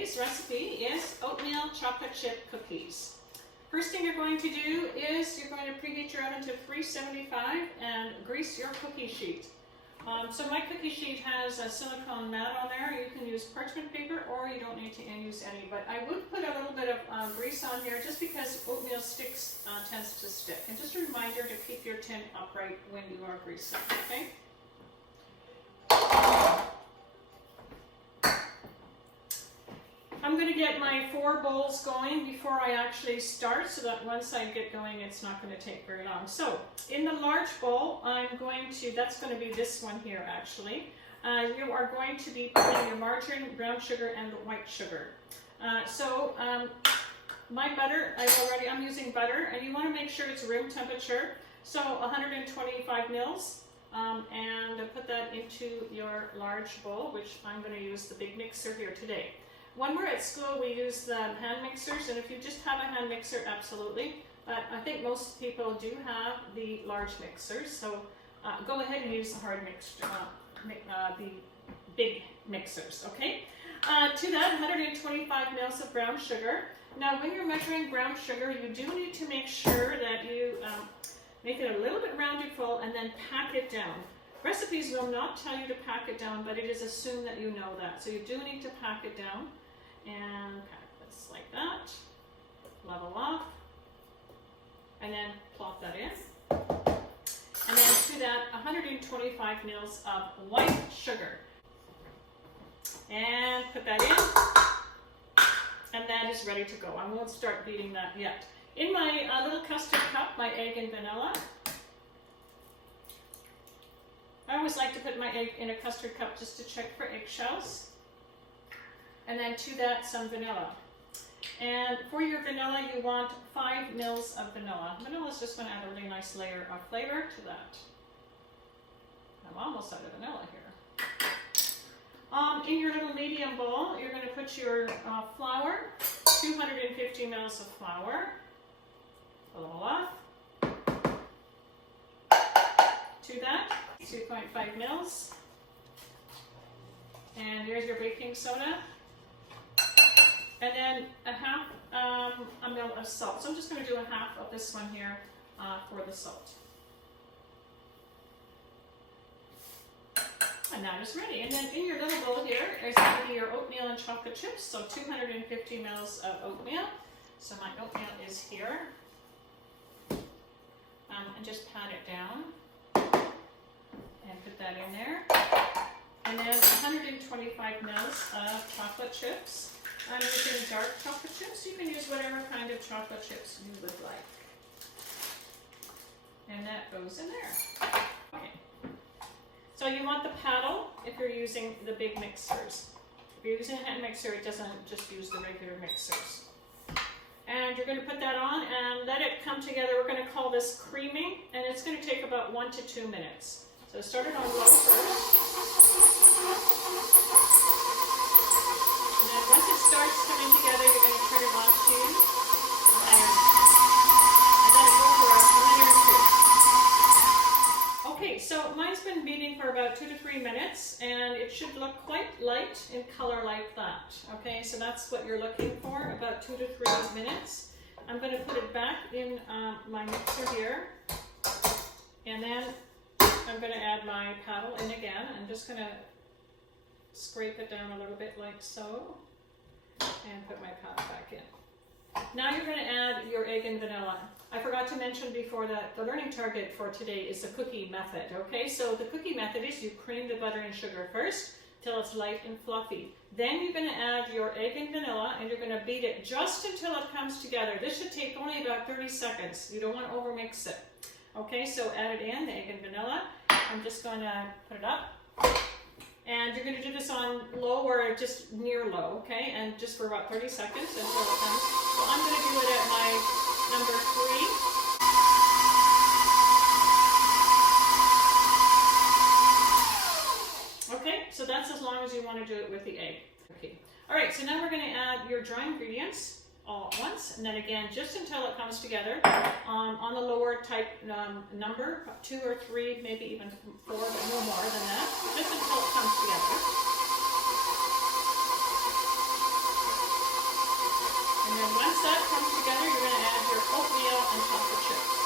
today's recipe is oatmeal chocolate chip cookies. First thing you're going to do is you're going to preheat your oven to 375 and grease your cookie sheet. So my cookie sheet has a silicone mat on there. You can use parchment paper or you don't need to use any, but I would put a little bit of grease on here just because oatmeal sticks tends to stick. And just a reminder to keep your tin upright when you are greasing, okay? I'm going to get my 4 bowls going before I actually start so that once I get going it's not going to take very long. So in the large bowl that's going to be this one here actually. You are going to be putting your margarine, brown sugar and the white sugar. My butter, I'm using butter and you want to make sure it's room temperature. So 125 mils. And put that into your large bowl, which I'm going to use the big mixer here today. When we're at school, we use the hand mixers, and if you just have a hand mixer, absolutely. But I think most people do have the large mixers, so go ahead and use the hard mixer, the big mixers, okay? To that, 125 mils of brown sugar. Now, when you're measuring brown sugar, you do need to make sure that you make it a little bit rounded full and then pack it down. Recipes will not tell you to pack it down, but it is assumed that you know that. So you do need to pack it down and pack this like that, level off, and then plop that in. And then to that, 125 mils of white sugar. And put that in, and that is ready to go. I won't start beating that yet. In my little custard cup, my egg and vanilla. I always like to put my egg in a custard cup just to check for eggshells. And then to that, some vanilla. And for your vanilla, you want 5 mils of vanilla. Vanilla is just going to add a really nice layer of flavor to that. I'm almost out of vanilla here. In your little medium bowl, you're going to put your flour, 250 mils of flour. A little off. To that, 2.5 mils. And here's your baking soda. And then a half a mil of salt. So I'm just going to do a half of this one here for the salt. And that is ready. And then in your little bowl here is going to be your oatmeal and chocolate chips. So 250 mils of oatmeal. So my oatmeal is here. And just pat it down and put that in there. And then 125 mils of chocolate chips. I'm using dark chocolate chips. You can use whatever kind of chocolate chips you would like. And that goes in there. Okay. So you want the paddle if you're using the big mixers. If you're using a hand mixer, it doesn't just use the regular mixers. And you're going to put that on and let it come together. We're going to call this creaming, and it's going to take about 1 to 2 minutes. So start it on low first. And then once it starts coming together, you're going to turn it on to higher. And let it go for a minute or 2. Okay, so mine's been beating for about 2 to 3 minutes, and it should look quite light in color like that. Okay, so that's what you're looking for, about 2 to 3 minutes. I'm going to put it back in my mixer here, and then I'm going to add my paddle in again. I'm just going to scrape it down a little bit like so, and put my paddle back in. Now you're going to add your egg and vanilla. I forgot to mention before that the learning target for today is the cookie method, okay? So the cookie method is you cream the butter and sugar first till it's light and fluffy. Then you're going to add your egg and vanilla, and you're going to beat it just until it comes together. This should take only about 30 seconds. You don't want to overmix it. Okay, so add it in, the egg and vanilla. I'm just going to put it up. And you're going to do this on low or just near low, okay? And just for about 30 seconds until it comes. So I'm going to do it at my number 3. Okay, so that's as long as you want to do it with the egg. Okay. All right, so now we're going to add your dry ingredients all at once, and then again just until it comes together on the lower type number, 2 or 3, maybe even 4, but no more than that, just until it comes together. that comes together, you're going to add your oatmeal and chocolate chips.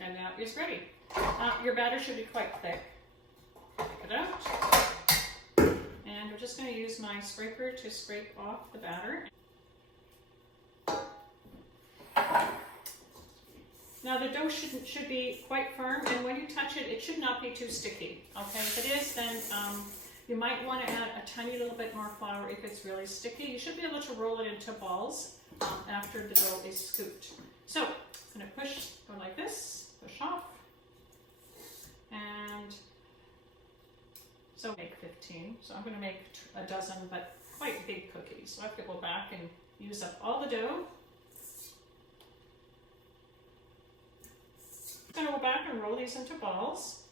And that is ready. Your batter should be quite thick. Take it out. And we're just going to use my scraper to scrape off the batter. Now the dough should be quite firm, and when you touch it, it should not be too sticky. Okay, if it is, then you might want to add a tiny little bit more flour if it's really sticky. You should be able to roll it into balls after the dough is scooped. So I'm going to go like this, push off, and so make 15. So I'm going to make a dozen, but quite big cookies. So I have to go back and use up all the dough. I'm going to go back and roll these into balls,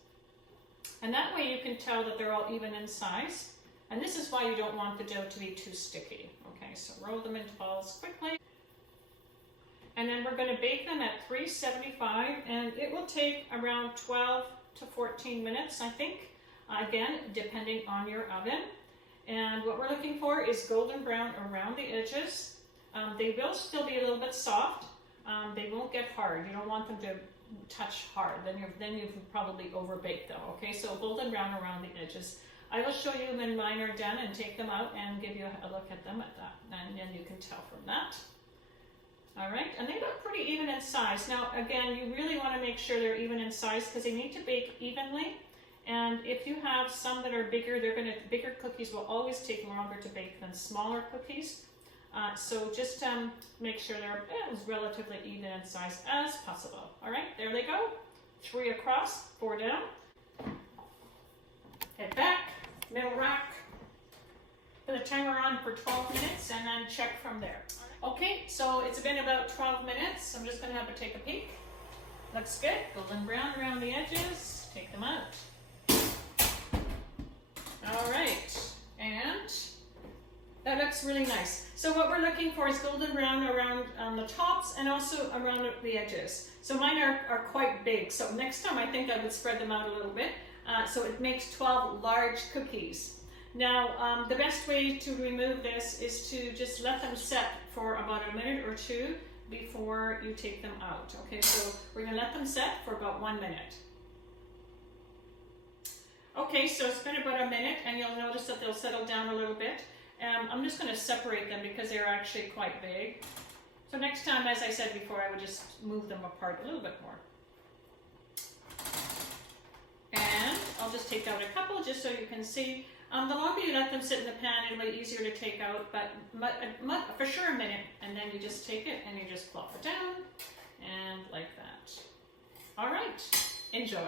and that way you can tell that they're all even in size, and this is why you don't want the dough to be too sticky. Okay, so roll them into balls quickly, and then we're going to bake them at 375, and it will take around 12 to 14 minutes, I think, again, depending on your oven. And what we're looking for is golden brown around the edges. They will still be a little bit soft. They won't get hard. You don't want them to touch hard, then you've probably overbaked them. Okay, so golden brown around the edges. I will show you when mine are done and take them out and give you a look at them at that, and then you can tell from that. All right, and they look pretty even in size. Now again, you really want to make sure they're even in size because they need to bake evenly, and if you have some that are bigger, bigger cookies will always take longer to bake than smaller cookies. So just make sure they're as relatively even in size as possible. All right, there they go. 3 across, 4 down. Head back, middle rack. Put the timer on for 12 minutes and then check from there. Okay, so it's been about 12 minutes. I'm just going to have to take a peek. Looks good. Golden brown around the edges. Take them out. All right, and that looks really nice. So what we're looking for is golden brown around the tops and also around the edges. So mine are quite big. So next time I think I would spread them out a little bit. So it makes 12 large cookies. Now the best way to remove this is to just let them set for about a minute or two before you take them out. Okay, so we're gonna let them set for about 1 minute. Okay, so it's been about a minute and you'll notice that they'll settle down a little bit. I'm just going to separate them because they're actually quite big. So next time, as I said before, I would just move them apart a little bit more. And I'll just take out a couple just so you can see. The longer you let them sit in the pan, it'll be easier to take out, but for sure a minute. And then you just take it and you just plop it down and like that. All right, enjoy.